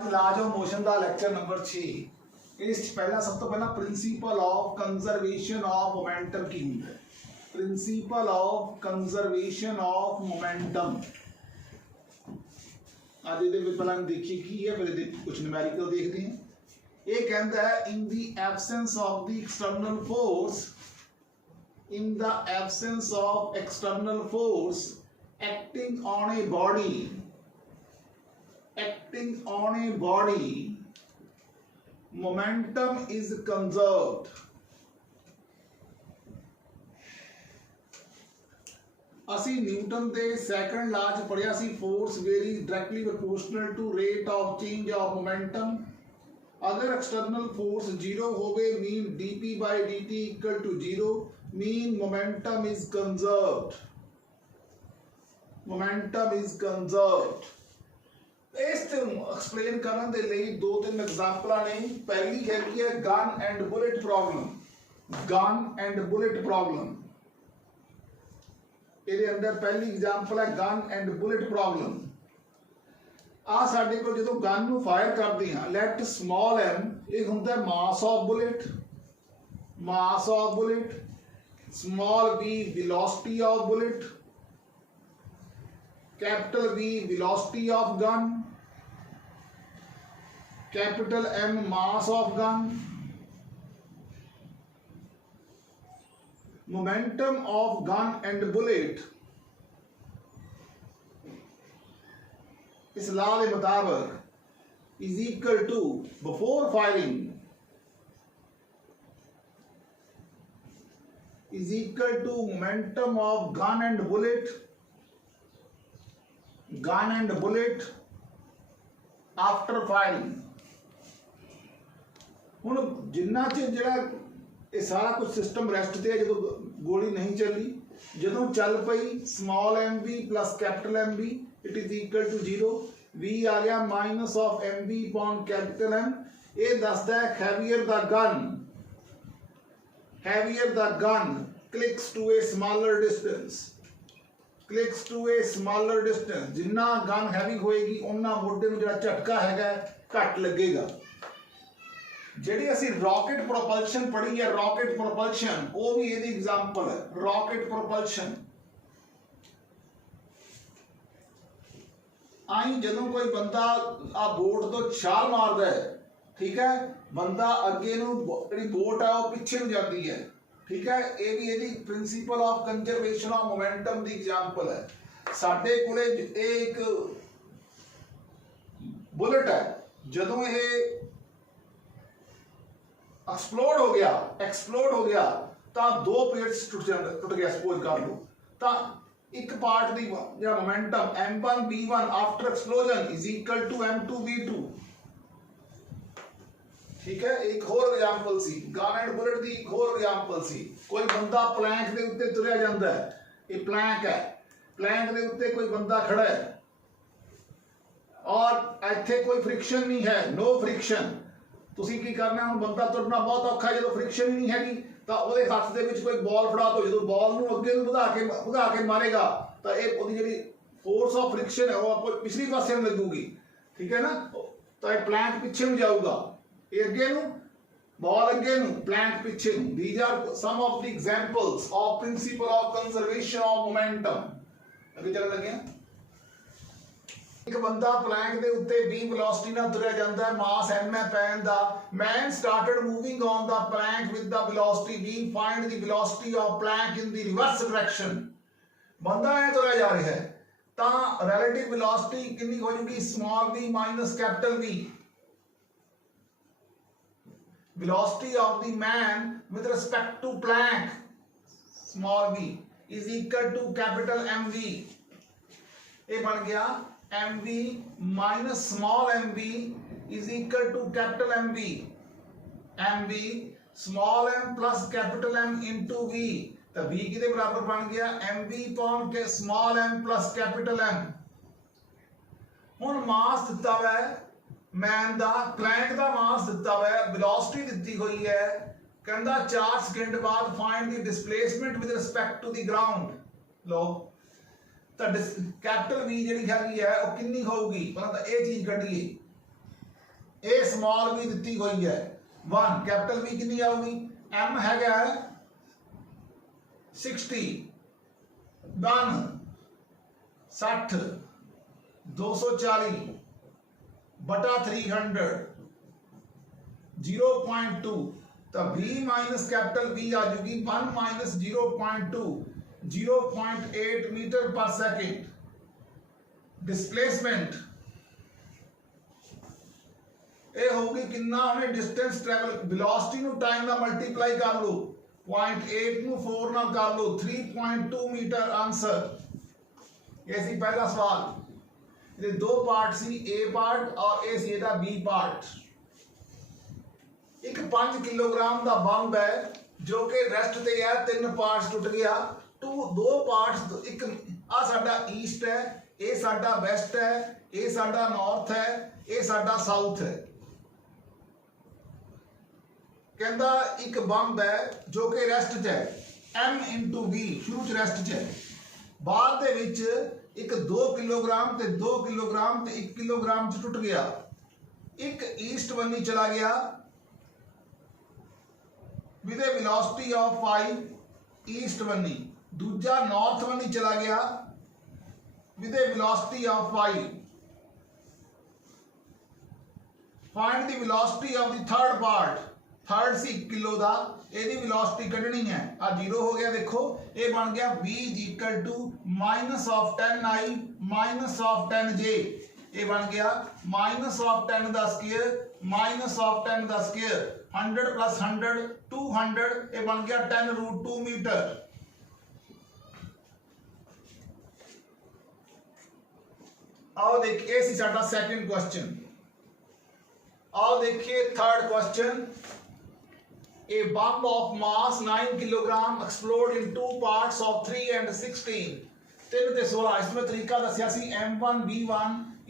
लाज of motion का lecture number 6 इस पहला सब तो पहला principal of conservation of momentum की होंगे। Principal of conservation of momentum आज ये पहला देखिए की है, फिर कुछ न्यूमेरिकल देखते हैं। ये कहता है in the absence of the external force, in the absence of external force acting on a body, acting on a body, momentum is conserved। ਅਸੀਂ ਨਿਊਟਨ ਦੇ ਸੈਕੰਡ ਲਾਅ ਚ ਪੜਿਆ ਸੀ, force very directly proportional to rate of change of momentum. ਅਗਰ external force 0 ਹੋਵੇ mean dp/dt equal to 0 mean momentum is conserved, momentum is conserved। इस explain करने के लिए दो तीन एग्जाम्पल ने। पहली हैगी है gun and bullet problem. Gun and bullet problem ये अंदर पहली एग्जाम्पल है गन एंड बुलेट प्रॉब्लम। आ साडे को जो गन नू फायर करते हैं, लेट स्मॉल एम ये होंदा है mass of bullet, mass of bullet. Small v velocity of bullet, capital V velocity of gun, capital M mass of gun। Momentum of gun and bullet इस law के मुताबिक is equal to before firing is equal to momentum of gun and bullet, gun and bullet after firing. हुण जिन्ना चਿਰ ਜਿਹੜਾ ਇਹ ਸਾਰਾ कुछ system rest ਤੇ है, जो गोली नहीं चली, जो चल पई small m v plus capital M v it is equal to 0। V आ गया minus of m v upon capital M. ये दसदा है heavier the gun, heavier the gun clicks to a smaller distance, clicks to a smaller distance. जिन्ना gun heavy होएगी उन्ना मोढे में जो झटका है घट लगेगा। जिहड़ी असी रॉकेट प्रोपल्शन पढ़ी है, रॉकेट प्रोपल्शन वो भी ये एग्जाम्पल है। रॉकेट प्रोपल्शन आई जदों कोई बंदा आ बोट तो छाल मारदा है, ठीक है, बंदा अगे नूं जिहड़ी बोट है वो पिछे नूं जाती है, ठीक है। ये भी यदि principal of conservation of momentum the example है। साडे कोले एक बुलेट है, जदों ये एक्सप्लोड हो गया तो दो पेट्स टुट गया सपोज कर लो, तो एक पार्ट दी जो momentum m1 v1 after explosion is equal to m2 v2, ठीक है। एक होर एग्जांपल सी गन एंड बुलेट दी, एक होर एग्जांपल सी कोई बंदा प्लैंक दे उत्ते तुरया जांदा है, ये प्लैंक है, प्लैंक दे उत्ते कोई बंदा खड़ा है और इत्थे कोई फ्रिक्शन नहीं है, नो फ्रिक्शन। तुसी की करना है, बंदा तुरना बहुत औखा है, जो फ्रिक्शन नहीं हैगी तो ਉਹਦੇ ਹੱਥ ਦੇ ਵਿੱਚ ਕੋਈ ਬਾਲ ਫੜਾ ਦੋ, ਜਦੋਂ ਬਾਲ ਨੂੰ ਅੱਗੇ ਨੂੰ ਵਧਾ ਕੇ ਮਾਰੇਗਾ ਤਾਂ ਇਹ ਉਹਦੀ ਜਿਹੜੀ ਫੋਰਸ ਆਫ ਫ੍ਰਿਕਸ਼ਨ ਹੈ ਉਹ ਆਪੋ ਪਿਛਲੀ ਪਾਸੇ ਨੂੰ ਲੱਗੂਗੀ, ਠੀਕ ਹੈ ਨਾ। ਤਾਂ ਇਹ ਪਲੈਂਕ ਪਿੱਛੇ ਨੂੰ ਜਾਊਗਾ, ਇਹ ਅੱਗੇ ਨੂੰ ਬਾਲ ਅੱਗੇ ਨੂੰ, ਪਲੈਂਕ ਪਿੱਛੇ ਨੂੰ। these are some of the examples of principle of conservation of momentum। ਅੱਗੇ ਚੱਲਣ ਲੱਗੇ ਹਾਂ। एक बंदा प्लैंक दे उत्ते v वेलोसिटी नाल तुरया जांदा है, मास m है पैन दा। Man started moving on the plank with the velocity v, find the velocity of Planck in the reverse direction. बंदा ऐ तुरया जा रहा है तां रिलेटिव वेलोसिटी कितनी हो जाएगी, small v minus capital V। Velocity of the man with respect to plank small v is equal to capital mv। ये बन गया mv minus small mv is equal to capital mv। mv small m plus capital m into v, तो v किदे बराबर बन गया mv upon के small m plus capital m। हुण मास दिता हुआ है मैन दा, प्लैंक दा मास दिता हुआ है, वेलोसिटी दिती हुई है, कहंदा 4 सेकंड बाद find the displacement with respect to the ground. लो तो कैपिटल V जी हैगी है वो कितनी होगी, मतलब ये चीज कढ़िए ए स्मॉल भी दी हुई है 1, कैपिटल V कितनी आऊगी, M हैगा 60, डन 60 240 बटा 300 0.2, तो V माइनस कैपिटल V आ जाएगी 1 माइनस 0.2 0.8 मीटर पर सेकेंड। डिस्प्लेसमेंट ਇਹ ਹੋਊਗੀ ਕਿੰਨਾ ਉਹਨੇ ਡਿਸਟੈਂਸ ਟਰੈਵਲ, ਵੈਲੋਸਿਟੀ ਨੂੰ ਟਾਈਮ ਨਾਲ ਮਲਟੀਪਲਾਈ ਕਰ ਲਓ, 0.8 ਨੂੰ 4 ਨਾਲ ਕਰ ਲਓ, 3.2 ਮੀਟਰ ਆਨਸਰ। ਇਹ ਸੀ ਪਹਿਲਾ ਸਵਾਲ। ਇਹਦੇ ਦੋ ਪਾਰਟ ਸੀ, A ਪਾਰਟ ਔਰ ਇਹ ਸੀ ਇਹਦਾ B ਪਾਰਟ। ਇੱਕ 5 ਕਿਲੋਗ੍ਰਾਮ ਦਾ ਬੰਬ ਹੈ ਜੋ ਕਿ ਰੈਸਟ ਤੇ ਹੈ, 3 ਪਾਰਟਸ ਟੁੱਟ ਗਿਆ, ਦੋ ਪਾਰਟਸ, ਇੱਕ ਆ ਸਾਡਾ ਈਸਟ ਹੈ, ਇਹ ਸਾਡਾ ਵੈਸਟ ਹੈ, ਇਹ ਸਾਡਾ ਨਾਰਥ ਹੈ, ਇਹ ਸਾਡਾ ਸਾਊਥ ਹੈ। कहता एक बंब है जो कि रेस्ट च है M × V, शुरू च रेस्ट च है, बाद दे विच एक 2 किलोग्राम ते 2 किलोग्राम ते 1 किलोग्राम च टुट गया। एक ईस्ट बन्नी चला गया with a velocity of 5 east बन्नी, दूजा नॉर्थ बन्नी चला गया with a velocity of 5। Find the velocity of the third part. Third सी 1 किलो का, यदि वेलोसिटी कढ़नी है, आ 0 हो गया, देखो ये बन गया V = minus of 10I minus of 10J, ये बन गया माइनस ऑफ 10 का स्क्वायर माइनस ऑफ 10 का स्क्वायर, 100 + 100 200, ये बन गया 10√2 मीटर। आओ देखिए सी साडा सेकंड क्वेश्चन। आओ देखिए third question. A bomb of mass 9 kilogram explode in two parts of 3 and 16। 3 ਤੇ 16, इसमें तरीका दसिया सी M1 V1 =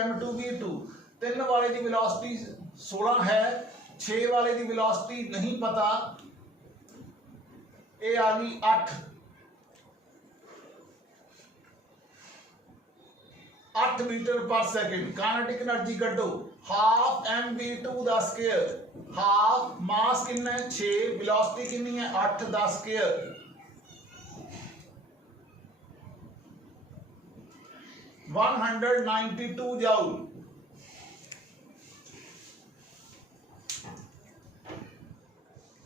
M2 V2। 3 वाले की वेलोसिटी 16 है, 6 वाले की वेलोसिटी नहीं पता, ये आ गई 8 मीटर पर सेकंड। काइनेटिक एनर्जी कटो, हाफ mv2 का स्क्वायर, हाफ मास कितना है 6, वेलोसिटी कितनी है 8 का square, one 192 joule.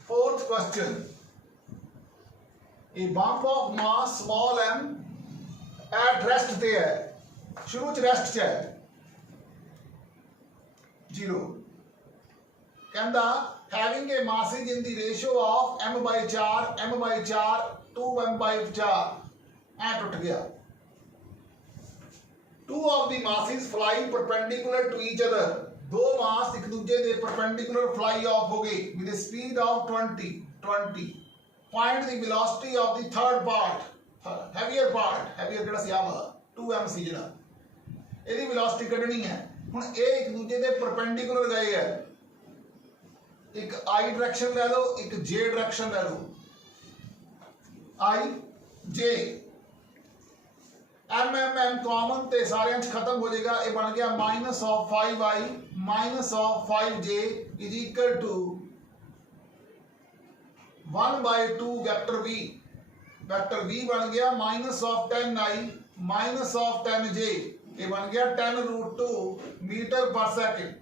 Fourth question. A bomb of mass small m at rest ते है, शुरू च रेस्ट च है 0। कहता having a masses in the ratio of m/4 m/4 2 m/4, ऐ टुट गया। 2 of the masses fly perpendicular to each other, दो मास एक दूसरे के परपेंडिकुलर फ्लाई ऑफ हो गए with speed of 20। Find the velocity of the third part, heavier part, heavier जेड़ा सी आवा 2m सी जेड़ा, ਇਹਦੀ वेलोसिटी ਕੱਢਣੀ है। ਹੁਣ ਇਹ ਇੱਕ ਦੂਜੇ ਦੇ परपेंडिकुलर गए है, एक I डायरेक्शन ले लो, एक J डायरेक्शन ले लो, I J, M कॉमन ते सारे खत्म हो जाएगा, ये बन गया minus of 5I minus of 5J = 1/2 vector V। Vector V बन गया minus of 10I minus of 10J, ये बन गया 10√2 मीटर पर सेकंड।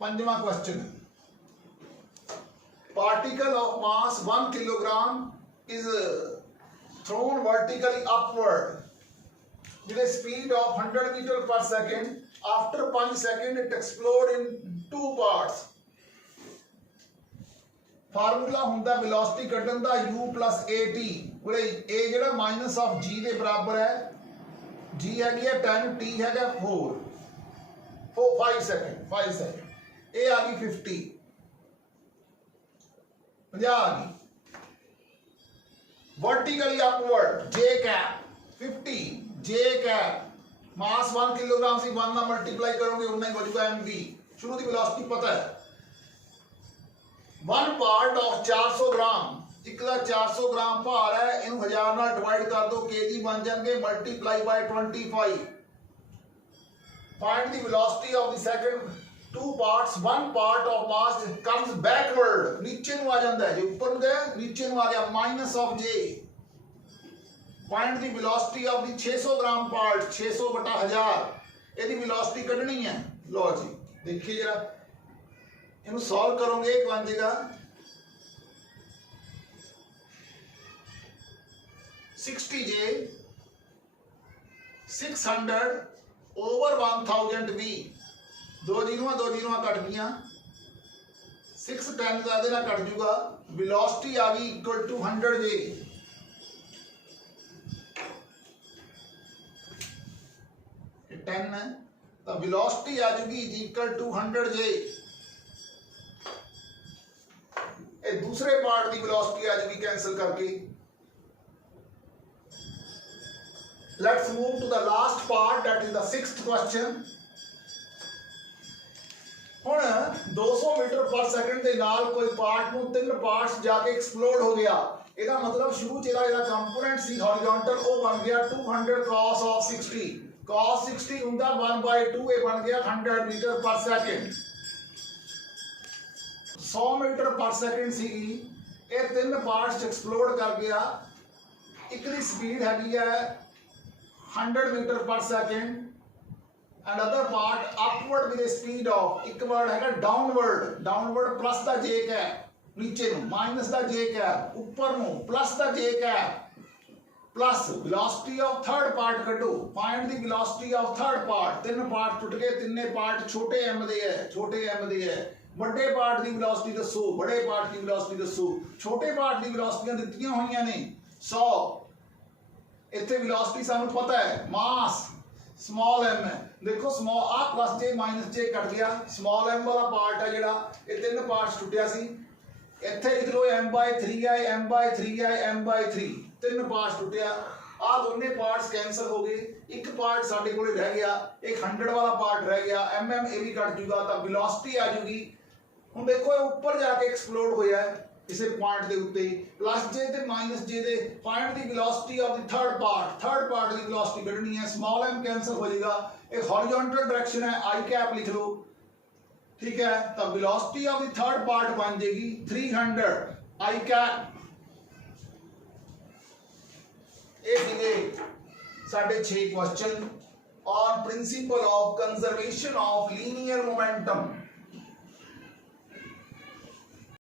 पंजवा question. Particle of mass 1 kilogram is thrown vertically upward with a speed of 100 meter per second. After 5 seconds it explode in 2 parts. Formula हुंदा velocity कढन दा u + at, बोले a जेड़ा minus of g दे बराबर है, g हैगी है 10, t हैगा 5 second, ए आ गई 50 आ गई। Vertically upward j cap 50, j cap mass 1 kilogram से 1 ना मल्टीप्लाई करोगे उतना ही हो जाएगा mv। शुरू की वेलोसिटी पता है, 1 पार्ट ऑफ 400 ग्राम, एक का 400 ग्राम भार है, इन 1000 ਨਾਲ डिवाइड कर दो, केजी बन जाएंगे, multiply by 25। find the velocity of the second two parts, one part of mass comes backward, नीचे ਨੂੰ आ ਜਾਂਦਾ है, जो ऊपर ਨੂੰ गया नीचे ਨੂੰ आ गया, minus of j. Find the velocity of the 600 gram part, 600 बटा 1000, ਇਹਦੀ velocity ਕੱਢਣੀ है. लो जी देखिए जरा, इन्हें सॉल्व करोगे एक बन जाएगा 60j 600 over 1000 v, दो जीरों कट गया, 610 का देना कट जूगा, वेलोसिटी आ गई इक्वल टू 100j. ये 10 है तो वेलोसिटी आ जाएगी इक्वल टू 100j. ये दूसरे पार्ट की वेलोसिटी आ जाएगी कैंसिल करके. Let's move to the last part, that is the sixth question. ਹੁਣ 200 मीटर पर सेकंड ਦੇ ਨਾਲ ਕੋਈ ਪਾਰਟ ਨੂੰ ਤਿੰਨ ਪਾਰਟਸ ਜਾ ਕੇ ਐਕਸਪਲੋਡ ਹੋ ਗਿਆ. ਇਹਦਾ ਮਤਲਬ ਸ਼ੁਰੂ ਚ ਇਹਦਾ ਕੰਪੋਨੈਂਟ ਸੀ ਹੌਰੀਜ਼ੌਂਟਲ, ਉਹ ਬਣ ਗਿਆ 200 cos of 60. cos 60 ਹੁੰਦਾ 1/2, ਇਹ ਬਣ ਗਿਆ 100 मीटर पर सेकंड. 100 मीटर पर सेकंड ਸੀਗੀ, ਇਹ ਤਿੰਨ ਪਾਰਟਸ ਐਕਸਪਲੋਡ ਕਰ ਗਿਆ. ਇੱਕ ਦੀ ਸਪੀਡ ਹੈਗੀ ਹੈ 100 मीटर पर second and other part upward with a speed of, एक word है downward plus दा j कैप, नीचे नु minus दा j कैप, ऊपर नु plus दा j cap, plus velocity of third part कटो. find the velocity of third part. तीन पार्ट टूट गए, तिन्ने पार्ट छोटे m दे है. बड़े पार्ट की वेलोसिटी दसो, बड़े पार्ट की वेलोसिटी दसो. छोटे पार्ट की वेलोसिटियां दित्तियां होईयां ने 100. इत्थे वेलोसिटी सानू पता है, मास स्मॉल m है. देखो स्मॉल आ plus j minus j cut गया. स्मॉल m वाला पार्ट है जिहड़ा, ये तीन पार्ट्स टुटिया सी. इत्थे लिख लो m/3i m/3i m/3, तीन पार्ट्स टुटिया. आ दोने पार्ट्स कैंसल हो गए, एक पार्ट साडे कोले रह गया, एक 100 वाला पार्ट रह गया. mm ये भी कट जूगा तो वेलोसिटी आ जूगी. हुण देखो ये ऊपर जाके एक्सप्लोड होया है इसे पॉइंट दे उत्ते, प्लस j ते minus j they. Find the velocity of the third part की वेलोसिटी कढनी है. स्मॉल m कैंसिल हो जाएगा. एक हॉरिजॉन्टल डायरेक्शन है, i कैप लिख लो, ठीक है. तो velocity of the third part बन जाएगी 300 i कैप. ये सीगे साढ़े 6 question on principle of conservation of linear momentum.